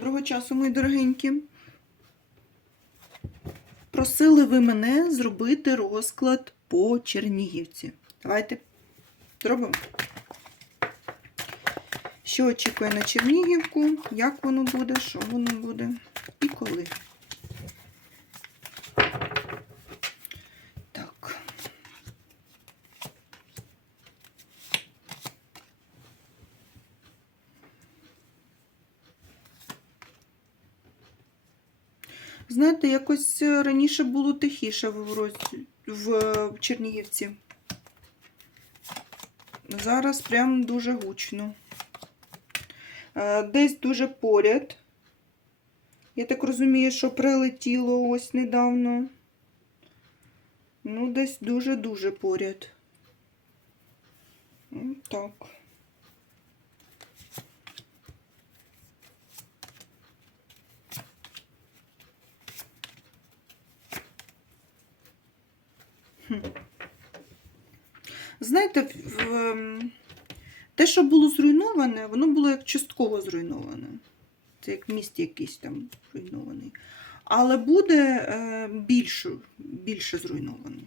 Доброго часу, мої дорогенькі. Просили ви мене зробити розклад по Чернігівці. Давайте зробимо. Що очікує на Чернігівку, як воно буде, що воно буде і коли. Так. Знаєте, якось е, раніше було тихіше в, роз- в е, Чернігівці. Зараз прям дуже гучно. Е, Десь дуже поряд. Я так розумію, що прилетіло ось недавно. Ну, десь дуже-дуже поряд. Так. Знаєте, ем, те, що було зруйноване, воно було як частково зруйноване. Це як міст якийсь там зруйнований. Але буде е, більше, більше зруйнований.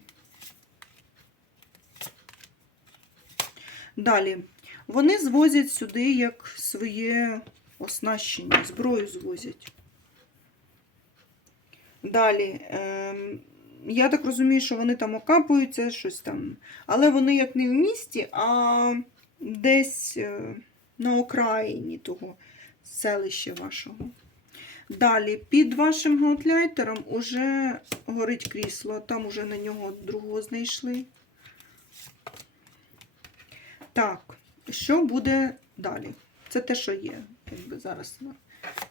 Далі. Вони звозять сюди як своє оснащення, зброю звозять. Далі. Я так розумію, що вони там окапуються, щось там. Але вони як не в місті, а десь е, на окраїні того селища вашого. Далі, під вашим гаутляйтером уже горить крісло, там уже на нього другого знайшли. Так, що буде далі? Це те, що є, якби зараз.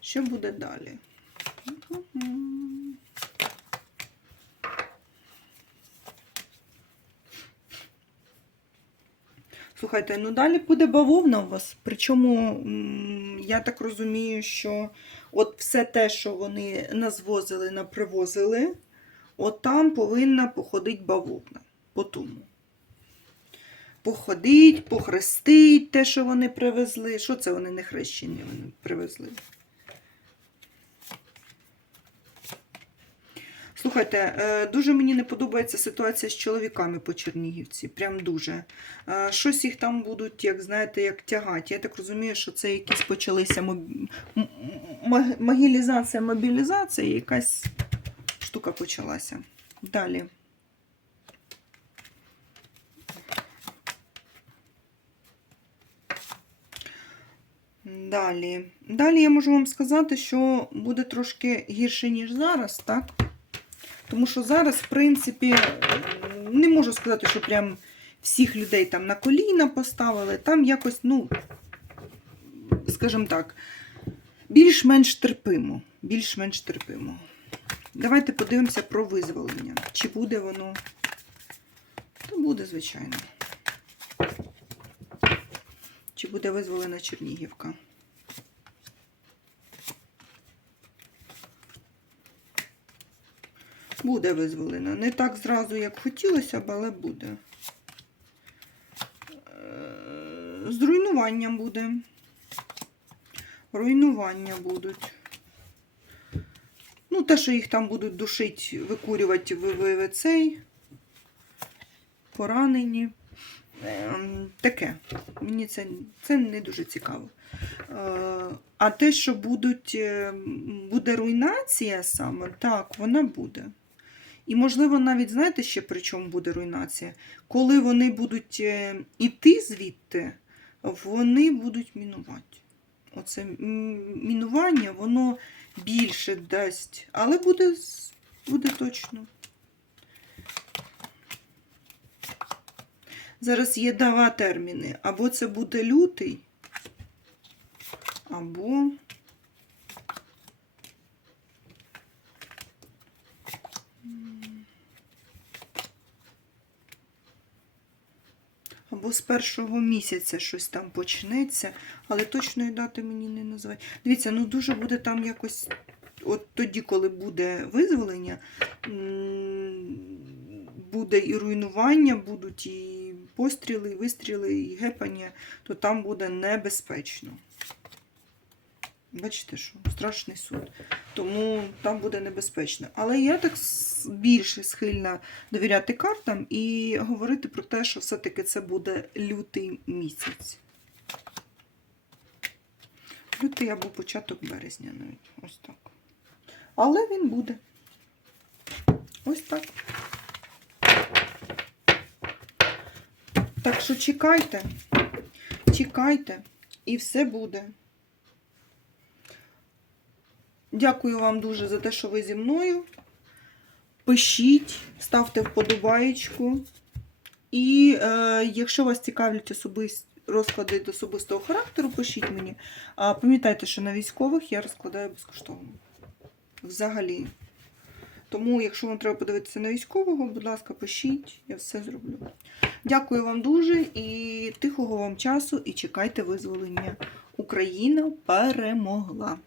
Що буде далі? Слухайте, ну далі буде бавовна у вас. Причому я так розумію, що от все те, що вони назвозили, напривозили, от там повинна походить бавовна. По тому. Походить, похрестить те, що вони привезли. Що це вони не хрещені вони привезли? Слухайте, е, дуже мені не подобається ситуація з чоловіками по Чернігівці. Прям дуже. Е, Щось їх там будуть, як знаєте, як тягати. Я так розумію, що це якісь почалися моб... м- м- мобілізація, і якась штука почалася. Далі. Далі. Далі я можу вам сказати, що буде трошки гірше, ніж зараз, так? Тому що зараз, в принципі, не можу сказати, що прям всіх людей там на коліна поставили. Там якось, ну, скажімо так, більш-менш терпимо. Більш-менш терпимо. Давайте подивимося про визволення. Чи буде воно? Та буде, звичайно. Чи буде визволена Чернігівка? Буде визволена. Не так зразу, як хотілося б, але буде. Е, З руйнуванням буде. Руйнування будуть. Ну, те, що їх там будуть душити, викурювати в, цей. Поранені. Ем, Таке. Мені це, це не дуже цікаво. Е, А те, що будуть, е, буде руйнація саме, так, вона буде. І, можливо, навіть знаєте ще при чому буде руйнація? Коли вони будуть е, іти звідти, вони будуть мінувати. Оце мінування, воно більше дасть, але буде, буде точно. Зараз є два терміни. Або це буде лютий, або. Або з першого місяця щось там почнеться, але точної дати мені не називають. Дивіться, ну дуже буде там якось, от тоді, коли буде визволення, буде і руйнування, будуть і постріли, і вистріли, і гепання, то там буде небезпечно. Бачите, що страшний суд. Тому там буде небезпечно. Але я так більше схильна довіряти картам і говорити про те, що все-таки це буде лютий місяць. Лютий або початок березня навіть. Ось так. Але він буде. Ось так. Так що чекайте, чекайте, і все буде. Дякую вам дуже за те, що ви зі мною. Пишіть, ставте вподобаєчку. І е, якщо вас цікавлять особисті розклади особистого характеру, пишіть мені. А пам'ятайте, що на військових я розкладаю безкоштовно. Взагалі. Тому, якщо вам треба подивитися на військового, будь ласка, пишіть, я все зроблю. Дякую вам дуже і тихого вам часу, і чекайте визволення. Україна перемогла.